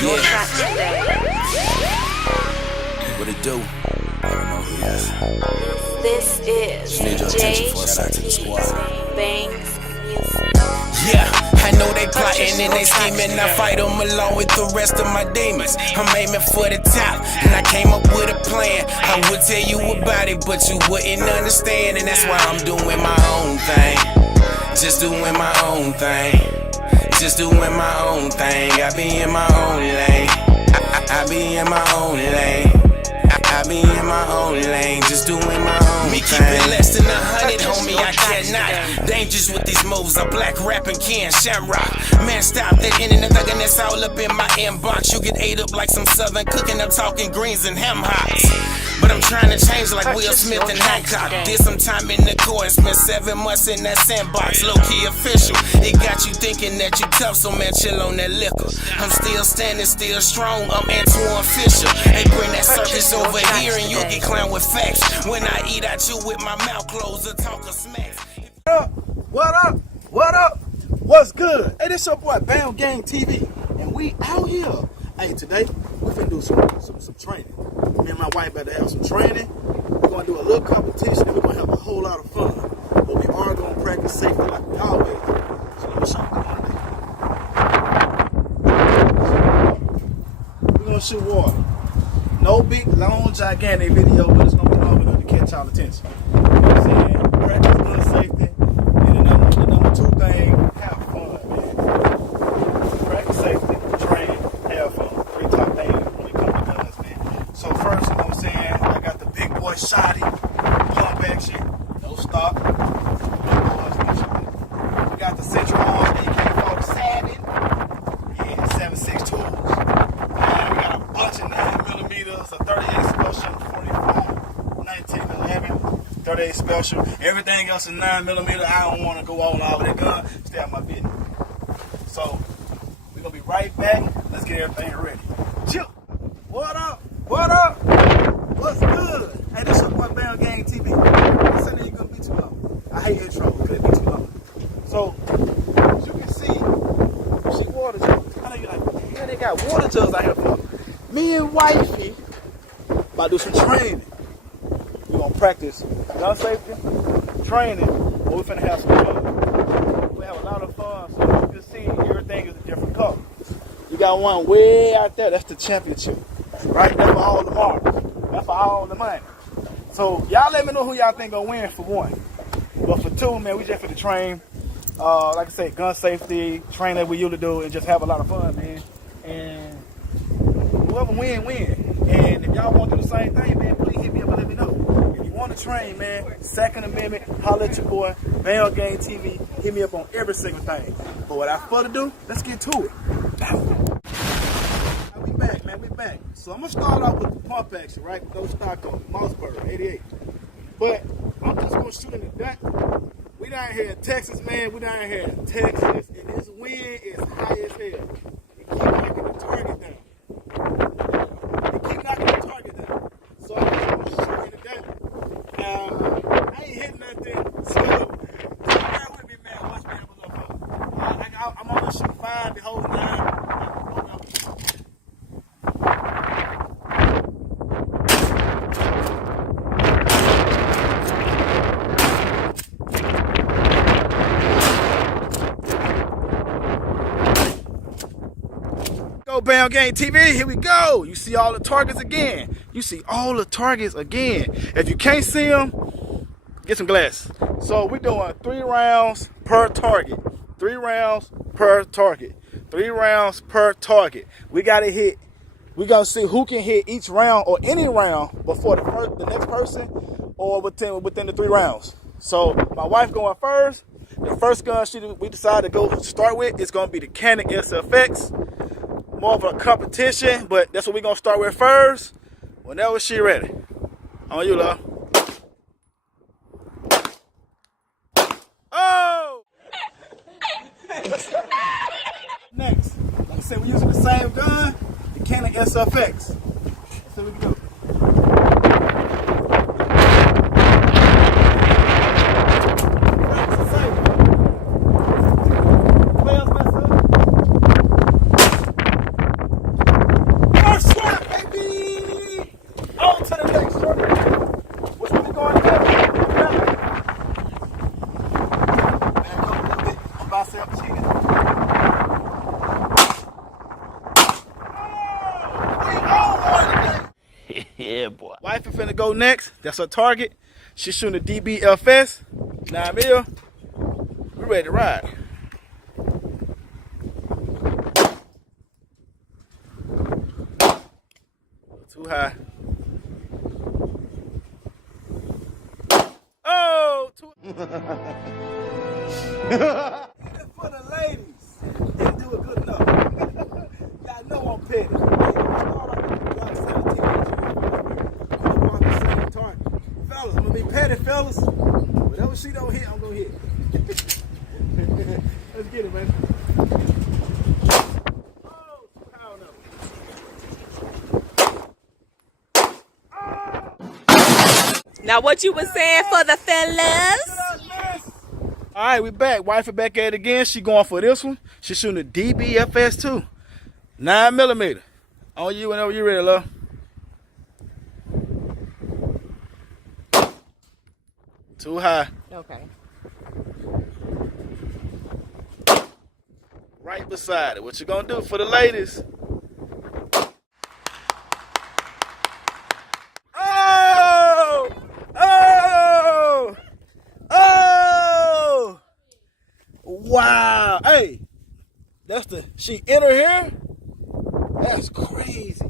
Yeah. What it do? I don't know who it is. This is Just need your attention for a second, the squad. Bangs Music. Yeah, I know they plotting and they scheming. I fight them along with the rest of my demons. I'm aiming for the top, and I came up with a plan. I would tell you about it, but you wouldn't understand. And that's why I'm doing my own thing. Just doing my own thing. Just doing my own thing. I be in my own lane. I be in my own lane. I be in my own lane, just doing my own Me thing. keep it less than 100, homie, I cannot. Dangerous with these moves, I black rapping Ken Shamrock. Man, stop that internet thuggin', that's all up in my inbox. You get ate up like some southern cooking, I'm talking greens and ham hocks. But I'm trying to change like Will Smith and Hancock. Did some time in the court, spent 7 months in that sandbox, low-key official. It got you thinking that you tough, so man, chill on that liquor. I'm still standing, still strong, I'm Antoine Fisher. They bring that circus over here and you'll get clowned with facts. When I eat, I chew with my mouth closed or talk of smacks. What up? What up? What's good? Hey, this your boy Bam Gang TV, and we out here. Hey, today we finna do some training. Me and my wife about to have some training. We're gonna do a little competition, and we're gonna have a whole lot of fun. But we are gonna practice safety like we always do. So let me show you what we're gonna do. We're gonna shoot water. No big, long, gigantic video, but it's gonna be long enough to catch y'all attention. You know what I'm saying? Practice gun safety. And the number 2 thing, have fun, man. Practice safety, train, have fun. 3 top things when it comes to guns, man. So first, you know what I'm saying? I got the big boy shotty, pump action, no stop. Big boys, no shooting. We got the Central Arms AK-47. Yeah, 7.6 tools. And we got a bunch of 9mm, a 38 special, 44, 1911, 38 special. Everything else is 9mm. I don't want to go all out with that gun. Stay out my business. So we're gonna be right back. Let's get everything ready. Chill. What up? What up? What's good? Hey, this your boy Bam Gang TV. I said it ain't gonna be too long. I hate intro because it be too long. So as you can see water jugs. I know you're like, yeah, they got water jugs out here for me and wifey. About to do some training. We're gonna practice gun safety, training, but we're finna have some fun. We have a lot of fun, so you can see everything is a different color. You got one way out there, that's the championship. Right? That's for all the marks. That's for all the money. So y'all let me know who y'all think gonna win for 1. But for 2, man, we just finna train. Like I said, gun safety, train that we usually do, and just have a lot of fun, man. And whoever win. And if y'all want to do the same thing, man, please hit me up and let me know. If you want to train, man, Second Amendment, holler at your boy, Bam Gang TV. Hit me up on every single thing. But without further ado, let's get to it. We back, man, we back. So I'm going to start off with the pump action, right? With those stock on Mossberg, 88. But I'm just going to shoot in the duck. We down here in Texas, man. We down here in Texas, and this wind is high as hell. It keep knocking the target down. So I'm going to shoot in the duck. Now, I ain't hitting nothing, so bear with me, man. Watch me have a little fun. I'm only shooting 5 the whole 9. Bam Gang TV, here we go. You see all the targets again. If you can't see them, get some glasses. So we're doing 3 rounds per target. 3 rounds per target. 3 rounds per target. We gotta hit. We gonna see who can hit each round or any round before the next person or within the 3 rounds. So my wife going first. The first gun we decided to start with is gonna be the Canon SFX. More of a competition, but that's what we're gonna start with first. Whenever she ready. On you, love. Oh! Next, like I said, we're using the same gun, the Canon SFX. So we can go. wife is finna go next. That's her target. She's shooting a DBFS. 9mm. We ready to ride. Too high. Oh, too. For the ladies, didn't do it good enough. Y'all know I'm petty. Fellas, I'm gonna be petty, fellas. Whatever she don't hit, I'm gonna hit. Let's get it, man. Oh, pound up. Now, what you was saying for the fellas? All right, we back. Wife back at it again. She going for this one. She's shooting a DBFS too. 9mm. On you whenever you're ready, love. Too high. Okay. Right beside it. What you gonna do for the ladies? Oh! Oh! Oh! Wow! Hey, she enter here. That's crazy.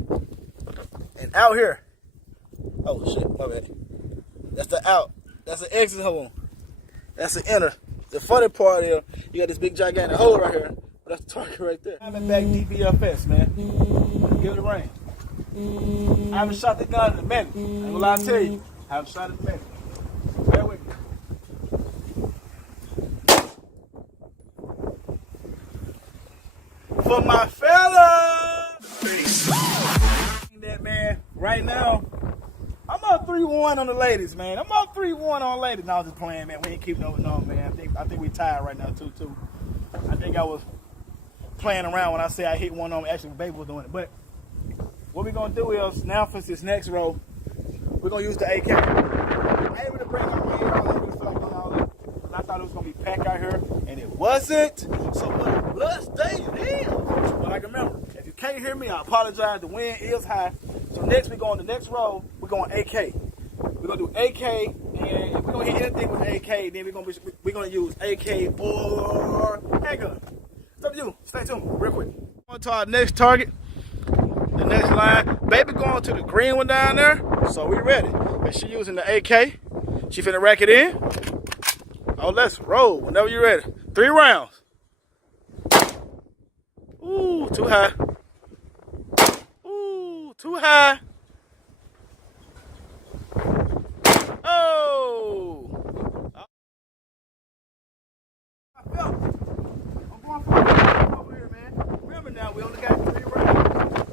And out here. Oh shit! My bad. That's the out. That's an exit hole. That's the enter. The funny part is you got this big gigantic hole right here. But that's the target right there. I'm back DBFS, man. Give it a ring. I haven't shot the gun in a minute. I ain't gonna lie to you. I haven't shot it in a minute. Bear with me. For my fellas! That man, right now, I'm up 3-1 on the ladies, man. I'm up 3-1 on the ladies. No, I was just playing, man. We ain't keeping over no, man. I think we tied right now, too. I think I was playing around when I say I hit one on. Actually, baby was doing it. But what we're going to do is, now for this next row, we're going to use the AK. I ain't going to bring my way out. I thought it was going to be packed out here, and it wasn't. So what blood stayed in. But like, remember, if you can't hear me, I apologize. The wind is high. So next, we go on the next row, we're going AK. We're going to do AK, and if we're going to hit anything with AK, then we're going to use AK or handgun. It's up to you. Stay tuned real quick. On to our next target, the next line. Baby going to the green one down there, so we ready. And she using the AK. She finna rack it in. Oh, let's roll whenever you're ready. 3 rounds. Ooh, too high. Ooh, too high. Oh. I felt it. I'm going for it over here, man. Remember now, we only got 3 rounds.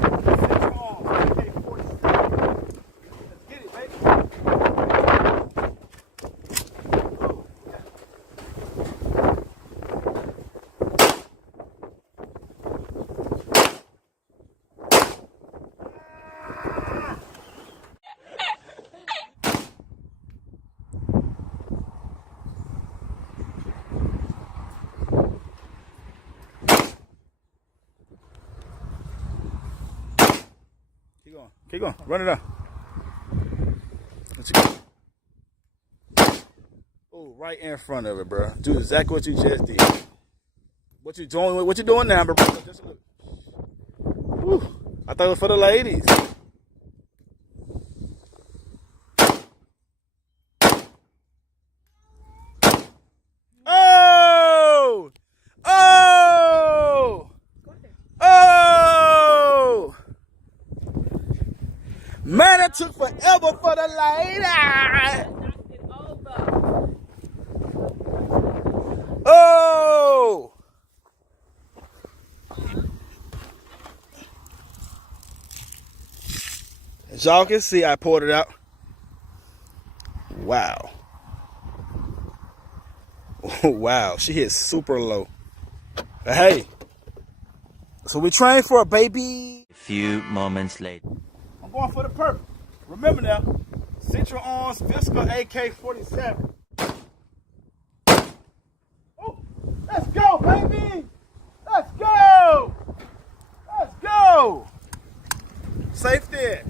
6 rounds. AK-47. Let's get it, baby. Keep going. Run it up. Let's go. Oh, right in front of it, bro. Do exactly what you just did. What you doing? What you doing now, bro? Just a look. Whew. I thought it was for the ladies. Oh! Oh! Oh! Man, it took forever for the lady. Oh! As y'all can see, I poured it out. Wow. Wow, she hit super low. But hey, so we trained for a baby. A few moments later. I'm going for the purple. Remember now, Central Arms Fisker AK-47. Oh, let's go, baby. Let's go. Let's go. Safety.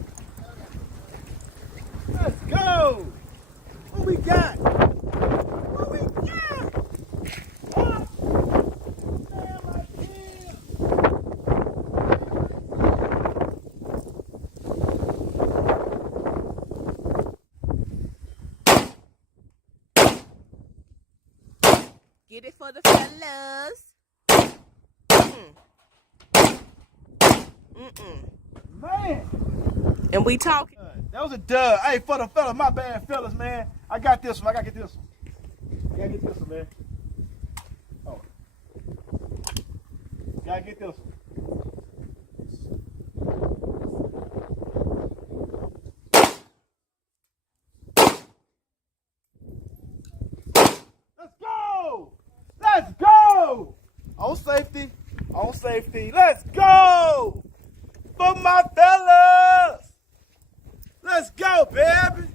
Get it for the fellas. Man. And we talking. That was a dub. Hey, for the fellas, my bad, fellas, man. I got this one. I gotta get this one. Gotta get this one, man. Oh. Gotta get this one. Let's go! Let's go! On safety. On safety. Let's go! For my fellas! Let's go, baby!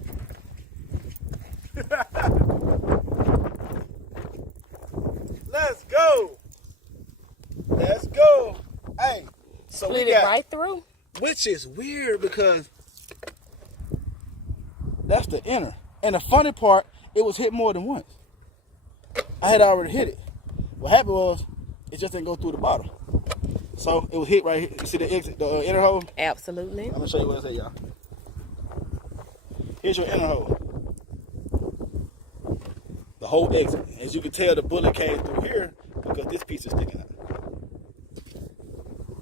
Let's go! Let's go! Hey, so Split we it got, right through. which is weird because that's the inner. And the funny part, it was hit more than once. I had already hit it. What happened was, it just didn't go through the bottom. So it was hit right here. You see the exit, the inner hole? Absolutely. I'm gonna show you what it's at, y'all. Here's your inner hole. The whole exit. As you can tell, the bullet came through here because this piece is sticking out.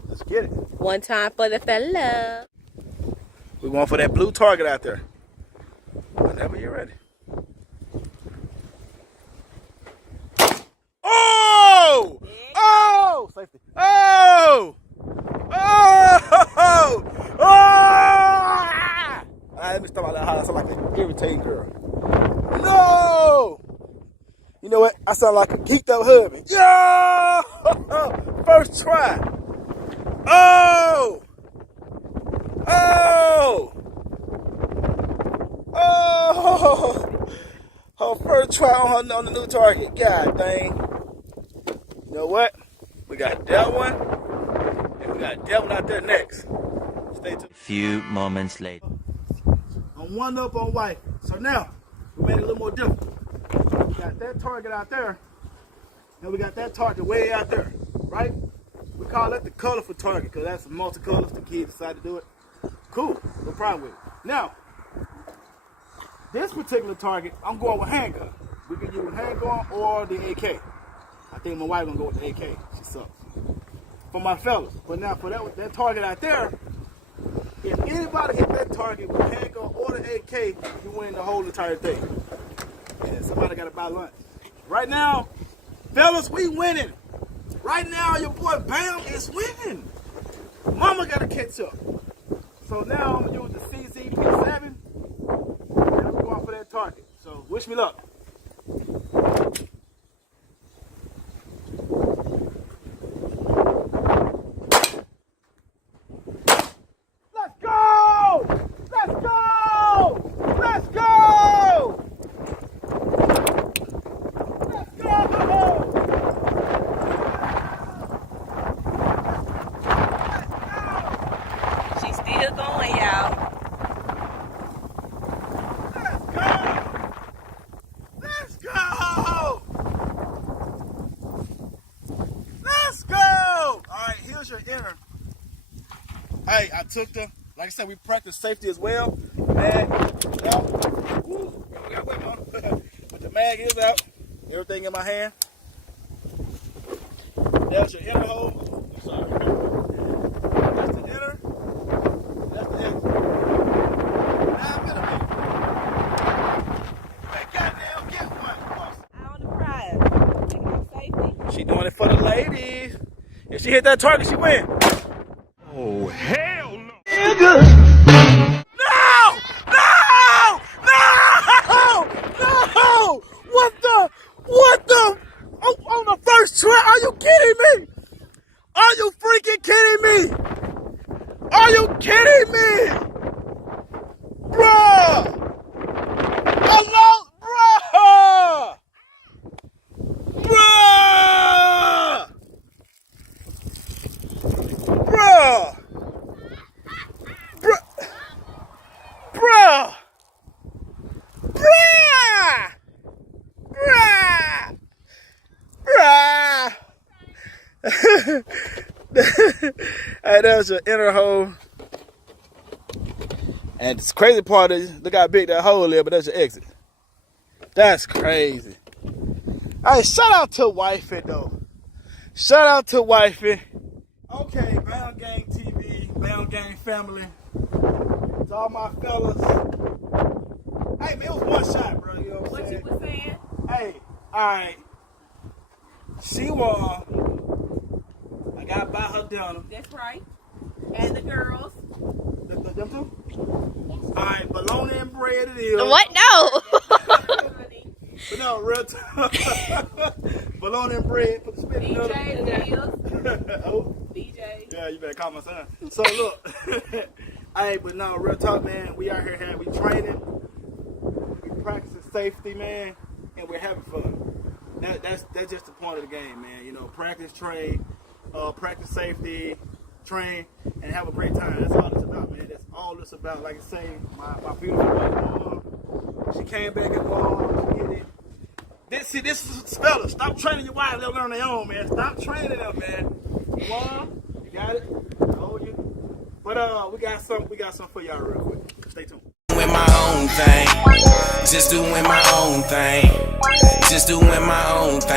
Let's get it. One time for the fella. We're going for that blue target out there. Whenever you're ready. Oh! Oh! Safety. Oh! Oh! Oh! Let me stop out that house. I sound like an irritating girl. No! You know what? I sound like a geeked up husband. Yo! First try. Oh! Oh! Oh! Her first try on the new target. God dang. You know what? We got that one. And we got that one out there next. Stay tuned. Few moments later. I'm one up on white. So now, we made it a little more difficult. We got that target out there. And we got that target way out there. Right? We call that the colorful target because that's multicolors. The kids decided to do it. Cool. No problem with it. Now, this particular target, I'm going with handgun. We can use handgun or the AK. I think my wife gonna go with the AK. She sucks. For my fellas. But now for that target out there, if anybody hit that target with handgun or the AK, you win the whole entire thing. And somebody gotta buy lunch. Right now, fellas, we winning. Right now, your boy Bam is winning. Mama gotta catch up. So now I'm gonna use the CZP7. And I'm going for that target. So wish me luck. Let's go! Let's go! Let's go! Let's go! She's still going, y'all. Let's go! Let's go! All right, here's your inner. Hey, I took the, like I said, we practice safety as well. Mag, out. Woo, we got weight on. But the mag is out. Everything in my hand. There's your inner hole. I'm sorry. That's the inner. That's the exit. Now I'm gonna be. Hey, goddamn, get one. Come on. Eye on the prize. Taking out safety. She doing it for the ladies. If she hit that target, she win. Oh, hell no. No! No! No! No! What the? On the first try? Are you kidding me? Are you freaking kidding me? Are you kidding me? Bruh! Hello? Bruh! Bruh! Bruh! Bruh! Bruh! Bruh! Bruh! Bruh! Hey, that's your inner hole. And the crazy part is, look how big that hole is, but that's your exit. That's crazy. Hey, shout out to Wifey though. Shout out to Wifey. Okay, Bound Gang TV, Bound Gang family. To all my fellas. Hey man, it was one shot, bro. You know what I'm saying? What you was saying? Hey, alright. She won. I got to buy her dinner. That's right. And the girls. Them two? Alright, bologna and bread it is. What? No. But no, real talk. Bologna and bread. Put the spit in BJ, Oh. BJ. Yeah, you better call my son. So look. Hey, but no, real talk, man. We out here we training. We practicing safety, man. And we're having fun. That's just the point of the game, man. You know, practice, train, practice safety, train, and have a great time. That's all it's about, man. That's all it's about. Like I say, my beautiful wife, she came back and she did it. This is fellas. Stop training your wives. They'll learn their own, man. Stop training them, man. One, you got it. I told you. But we got some for y'all real quick. Stay tuned. Doing my own thing. Just doing my own thing. Just doing my own thing.